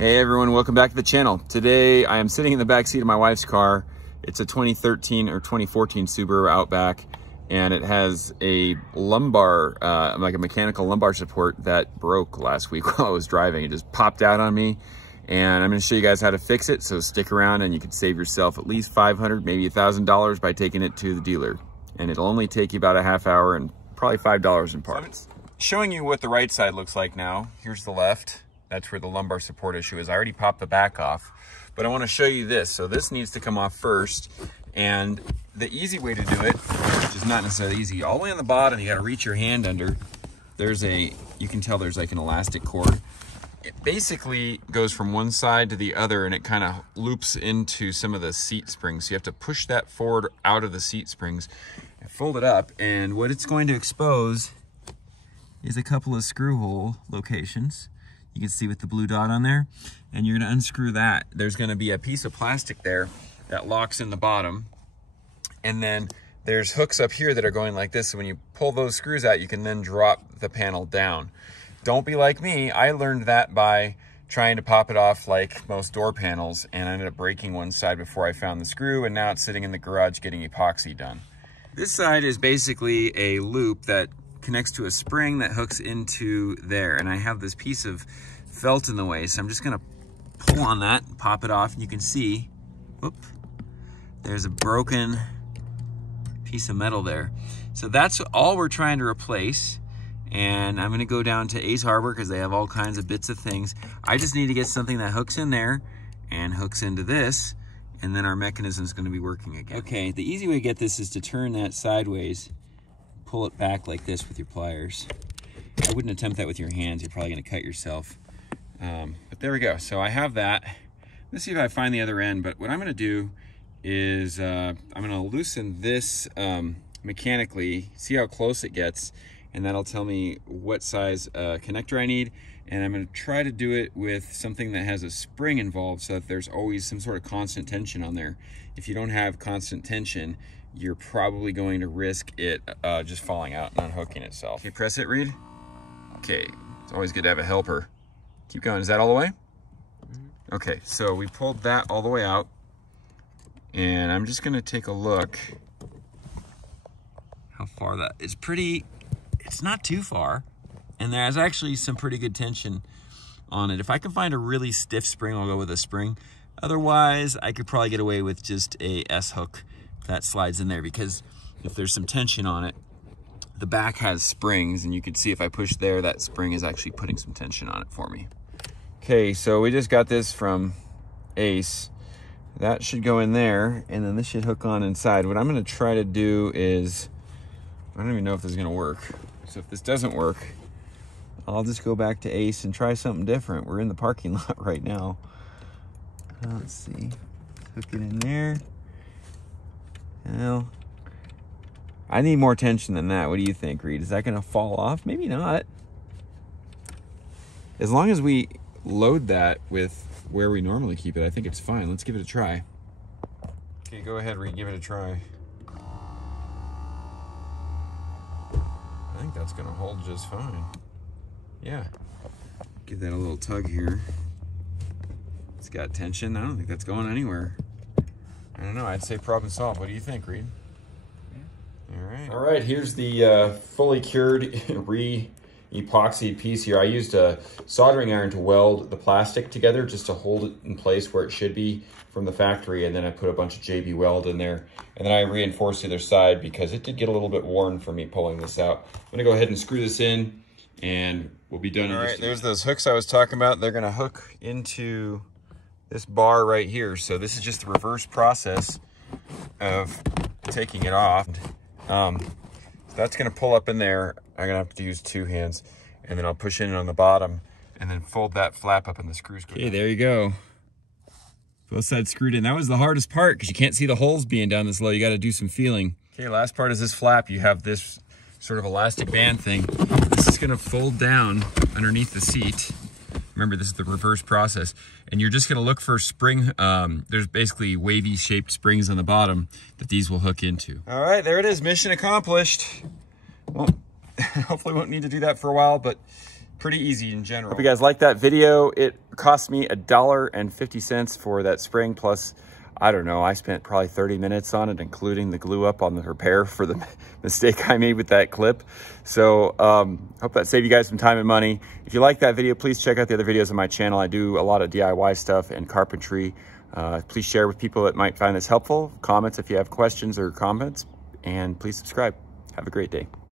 Hey everyone, welcome back to the channel. Today I am sitting in the back seat of my wife's car. It's a 2013 or 2014 Subaru Outback, and it has a lumbar, like a mechanical lumbar support that broke last week while I was driving. It just popped out on me, and I'm gonna show you guys how to fix it, so stick around and you can save yourself at least $500, maybe $1,000 by taking it to the dealer. And it'll only take you about a half hour and probably $5 in parts. So showing you what the right side looks like now. Here's the left. That's where the lumbar support issue is. I already popped the back off, but I want to show you this. So this needs to come off first, and the easy way to do it, which is not necessarily easy, all the way on the bottom, you got to reach your hand under. There's you can tell there's like an elastic cord. It basically goes from one side to the other, and it kind of loops into some of the seat springs. So you have to push that forward out of the seat springs and fold it up, and what it's going to expose is a couple of screw hole locations. You can see with the blue dot on there, and you're gonna unscrew that. There's gonna be a piece of plastic there that locks in the bottom, and then there's hooks up here that are going like this, so when you pull those screws out, you can then drop the panel down. Don't be like me. I learned that by trying to pop it off like most door panels, and I ended up breaking one side before I found the screw, and now it's sitting in the garage getting epoxy done. This side is basically a loop that connects to a spring that hooks into there, and I have this piece of felt in the way, so I'm just gonna pull on that, pop it off, and you can see, whoop, there's a broken piece of metal there. So that's all we're trying to replace, and I'm gonna go down to Ace Hardware because they have all kinds of bits of things. I just need to get something that hooks in there and hooks into this, and then our mechanism is gonna be working again. Okay, the easy way to get this is to turn that sideways, pull it back like this with your pliers. I wouldn't attempt that with your hands. You're probably gonna cut yourself. But there we go. So I have that. Let's see if I find the other end, but what I'm gonna do is I'm gonna loosen this mechanically, see how close it gets, and that'll tell me what size connector I need. And I'm gonna try to do it with something that has a spring involved so that there's always some sort of constant tension on there. If you don't have constant tension, you're probably going to risk it just falling out and unhooking itself. Okay, press it, Reed. Okay, it's always good to have a helper. Keep going, is that all the way? Okay, so we pulled that all the way out, and I'm just gonna take a look how far that is. It's not too far, and there's actually some pretty good tension on it. If I can find a really stiff spring, I'll go with a spring. Otherwise, I could probably get away with just a S-hook that slides in there, because if there's some tension on it, the back has springs, and you can see if I push there, that spring is actually putting some tension on it for me. Okay, so we just got this from Ace. That should go in there, and then this should hook on inside. What I'm gonna try to do is, I don't even know if this is gonna work. So if this doesn't work, I'll just go back to Ace and try something different. We're in the parking lot right now. Let's see, hook it in there. Well, I need more tension than that. What do you think, Reed? Is that gonna fall off? Maybe not. As long as we load that with where we normally keep it, I think it's fine. Let's give it a try. Okay, go ahead, Reed, give it a try. I think that's gonna hold just fine. Yeah. Give that a little tug here. It's got tension. I don't think that's going anywhere. I don't know, I'd say problem solved. What do you think, Reed? All right, here's the fully cured re-epoxy piece here. I used a soldering iron to weld the plastic together just to hold it in place where it should be from the factory, and then I put a bunch of JB Weld in there, and then I reinforced the other side because it did get a little bit worn for me pulling this out. I'm gonna go ahead and screw this in, and we'll be done. All right, there's those hooks I was talking about. They're gonna hook into this bar right here. So this is just the reverse process of taking it off. So that's gonna pull up in there. I'm gonna have to use two hands, and then I'll push in on the bottom and then fold that flap up and the screws go down. Okay, there you go. Both sides screwed in. That was the hardest part because you can't see the holes being down this low. You gotta do some feeling. Okay, last part is this flap. You have this sort of elastic band thing. This is gonna fold down underneath the seat. Remember, this is the reverse process. And you're just gonna look for spring, there's basically wavy shaped springs on the bottom that these will hook into. All right, there it is, mission accomplished. Well, hopefully won't need to do that for a while, but pretty easy in general. Hope you guys like that video. It cost me $1.50 for that spring, plus, I don't know, I spent probably 30 minutes on it, including the glue up on the repair for the mistake I made with that clip. So hope that saved you guys some time and money. If you like that video, please check out the other videos on my channel. I do a lot of DIY stuff and carpentry. Please share with people that might find this helpful. Comments if you have questions or comments, and please subscribe. Have a great day.